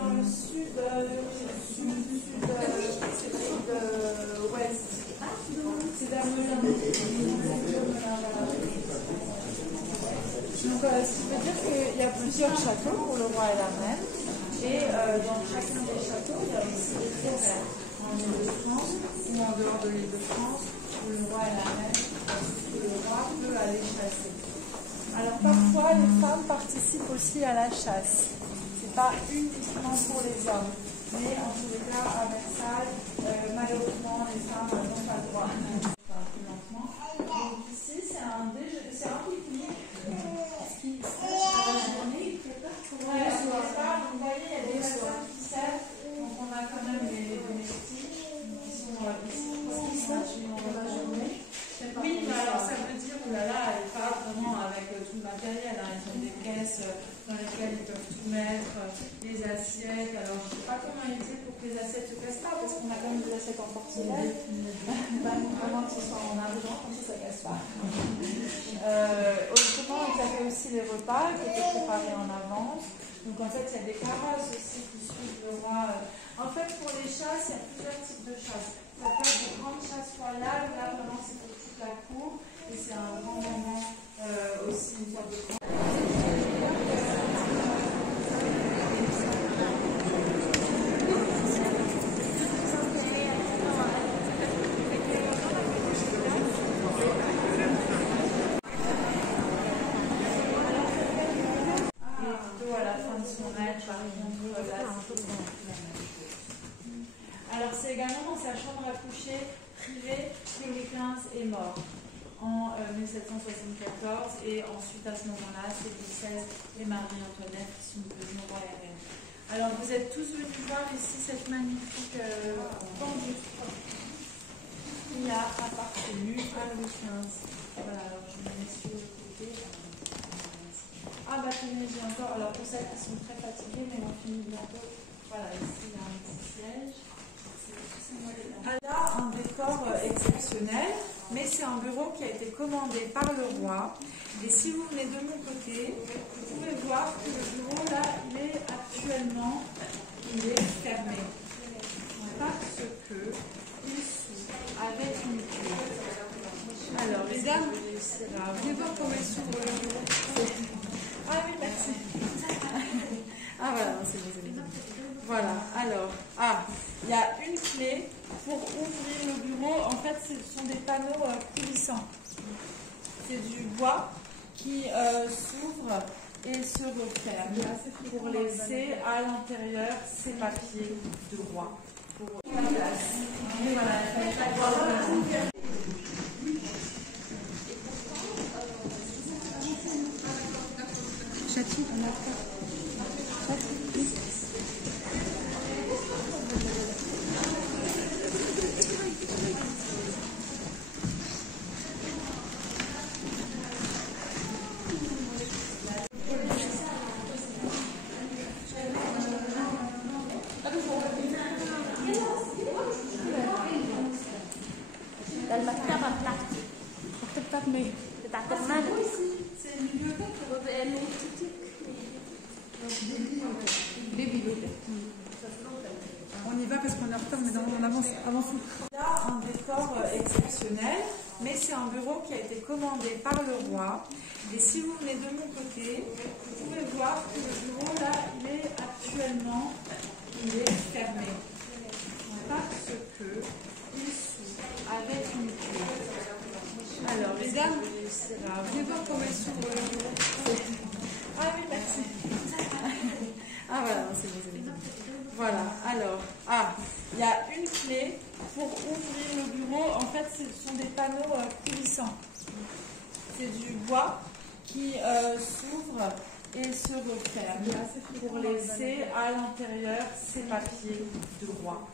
dans le sud-ouest. C'est vers Melun. Donc, ce qui veut dire qu'il y a plusieurs châteaux pour le roi et la reine. Et dans chacun des châteaux, il y a aussi des forêts en Île-de-France ou en dehors de l'Île-de-France où le roi et la reine, le roi peut aller chasser. Alors parfois, les femmes participent aussi à la chasse. C'est pas uniquement pour les hommes, mais en tous les cas, à Versailles, malheureusement, les femmes n'ont pas le droit. Donc ici, c'est un pique-nique. Vous voyez, il y a des personnes qui servent, donc on a quand même les domestiques qui sont ici dans la journée. Oui, mais alors ça veut dire, oulala, ils partent vraiment avec tout le matériel. Hein. Ils ont des caisses dans lesquelles ils peuvent tout mettre, les assiettes. Alors je ne sais pas comment ils disent pour que les assiettes ne se cassent pas, parce qu'on a quand même des assiettes en porcelaine. Vraiment que ce soit en argent, comme ça ne casse pas. Autrement, ils avaient aussi les repas qui étaient préparés en avance. Donc en fait, il y a des carrosses aussi qui suivent le roi. En fait, pour les chasses, il y a plusieurs types de chasses. Ça peut être des grandes chasses royales, là vraiment c'est pour toute la cour. Et c'est un grand moment aussi, une sorte de grand. Alors c'est également dans sa chambre à coucher privée que Louis XV est mort en 1774 et ensuite à ce moment-là c'est Louis XVI et Marie-Antoinette qui sont devenus roi et reine. Alors vous êtes tous venus voir ici cette magnifique pendule qui a appartenu à Louis XV. Voilà, alors je me mets sur le côté. Ah bah tenez, j'ai encore, alors pour celles qui sont très fatiguées, mais on finit bientôt. Voilà, ici il y a un petit siège. Là, un décor exceptionnel, mais c'est un bureau qui a été commandé par le roi. Et si vous venez de mon côté, vous pouvez voir que le bureau, là, il est actuellement fermé. Parce que il s'ouvre avec une clé. Alors, mesdames, venez voir comment il s'ouvre le bureau. Ah oui, merci. Ah voilà, c'est bon. Voilà, alors, il y a une clé pour ouvrir le bureau. En fait, ce sont des panneaux coulissants. C'est du bois qui s'ouvre et se referme pour laisser à l'intérieur ces papiers de roi. Pour la place. Et voilà, Châtie, on a pas. المكتبة بتاعتي مكتبة مين؟ بتاعت الملك c'est une bibliothèque. On y va parce qu'on est en retard, mais on avance. Là, un décor exceptionnel, mais c'est un bureau qui a été commandé par le roi. Et si vous venez de mon côté, vous pouvez voir que le bureau, là, il est actuellement fermé. Parce que il s'ouvre avec une clé. Alors, mesdames, venez voir comment il s'ouvre le bureau. Ah oui, merci. Ah voilà, c'est bon. Voilà, alors, il y a une clé pour ouvrir le bureau. En fait, ce sont des panneaux coulissants. C'est du bois qui s'ouvre et se referme pour laisser à l'intérieur ces papiers de roi.